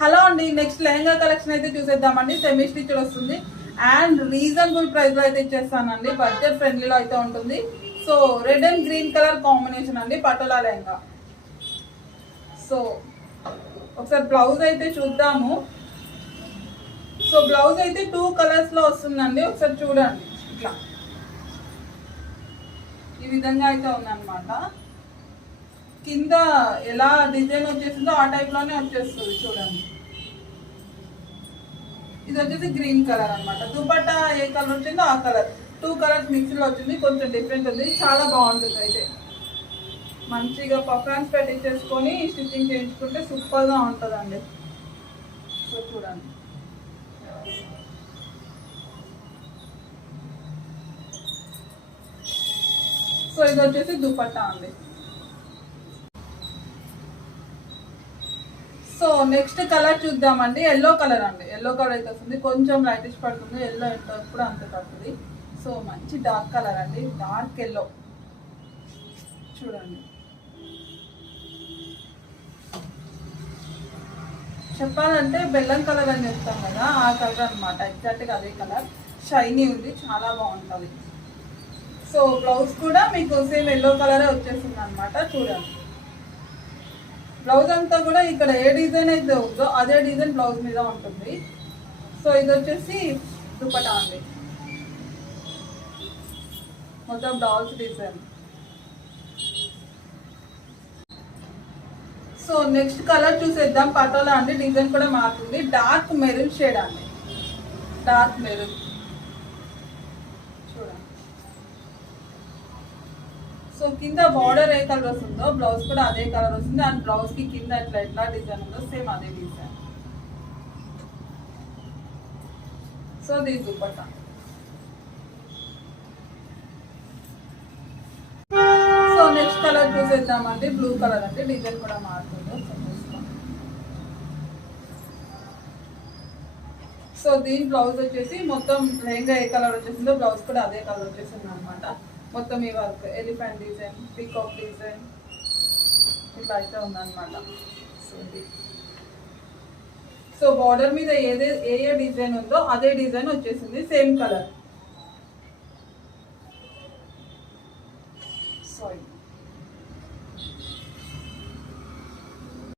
Hello అండి, next lehenga collection అయితే చూసేద్దామండి. సెమీ స్టిచ్ వస్తుంది అండ్ రీజనబుల్ ప్రైస్ లో అయితే ఇచ్చేస్తానండి. బడ్జెట్ ఫ్రెండ్లీలో అయితే ఉంటుంది. So red and green colour combination అండి, పటోలా లెహంగా. సో ఒకసారి బ్లౌజ్ అయితే చూద్దాము. సో బ్లౌజ్ అయితే 2 కలర్స్ లో వస్తుందండి. ఒకసారి చూడండి, ఇట్లా ఈ విధంగా అయితే ఉందన్నమాట. కింద ఎలా డిజైన్ వచ్చేసిందో ఆ టైప్ లోనే వచ్చేస్తుంది చూడండి. ఇది వచ్చేసి గ్రీన్ కలర్ అనమాట. దుపట్టా ఏ కలర్ వచ్చిందో ఆ కలర్, 2 కలర్స్ మిక్స్ లో వచ్చింది. కొంచెం డిఫరెంట్ ఉంది, చాలా బాగుంటుంది. అయితే మంచిగా పఫాన్స్ పెట్టించేసుకొని స్టిచ్చింగ్ చేయించుకుంటే సూపర్ గా ఉంటుందండి. సో చూడండి, సో ఇది వచ్చేసి దుపట్టా అండి. సో నెక్స్ట్ కలర్ చూద్దామండి. ఎల్లో కలర్ అండి. ఎల్లో కలర్ అయితే వస్తుంది, కొంచెం లైటిష్ పడుతుంది. ఎల్లో ఎప్పుడు అంత పడుతుంది. సో మంచి డార్క్ కలర్ అండి, డార్క్ ఎల్లో చూడండి. చెప్పాలంటే బెల్లం కలర్ అని చెప్తాం కదా, ఆ కలర్ అనమాట. ఎగ్జాక్ట్గా అదే కలర్. షైనీ ఉంది, చాలా బాగుంటుంది. సో బ్లౌజ్ కూడా మీకు సేమ్ ఎల్లో కలరే వచ్చేస్తుంది అనమాట. చూడండి, బ్లౌజ్ అంతా కూడా ఇక్కడ ఏ డిజైన్ అయితే ఉందో అదే డిజైన్ బ్లౌజ్ మీద ఉంటుంది. సో ఇది వచ్చేసి దుపట్టా అండి, మొత్తం dolls design. So next colour చూసేద్దాం. పటోలా అండి, డిజైన్ కూడా మారుతుంది. డార్క్ మెరూన్ షేడ్ అండి, డార్క్ మెరూన్ చూడండి. సో కింద బార్డర్ ఏ కలర్ వస్తుందో బ్లౌజ్ కూడా అదే కలర్ వస్తుంది. అండ్ బ్లౌజ్ కి కింద ఎట్లా డిజైన్ ఉందో సేమ్ అదే డిజైన్. సో దీని దుపట్టా. సో నెక్స్ట్ కలర్ చూసేద్దామండి. బ్లూ కలర్ అంటే డిజైన్ కూడా మారుతుంది. సో దీని బ్లౌజ్ వచ్చేసి మొత్తం లెహంగా ఏ కలర్ వచ్చేసిందో బ్లౌజ్ కూడా అదే కలర్ వచ్చేసింది అనమాట. మొత్తం ఈ work elephant design, peacock design ఇట్లా అయితే ఉందన్నమాట. సో బార్డర్ మీద ఏ డిజైన్ ఉందో అదే డిజైన్ వచ్చేసింది, సేమ్ కలర్.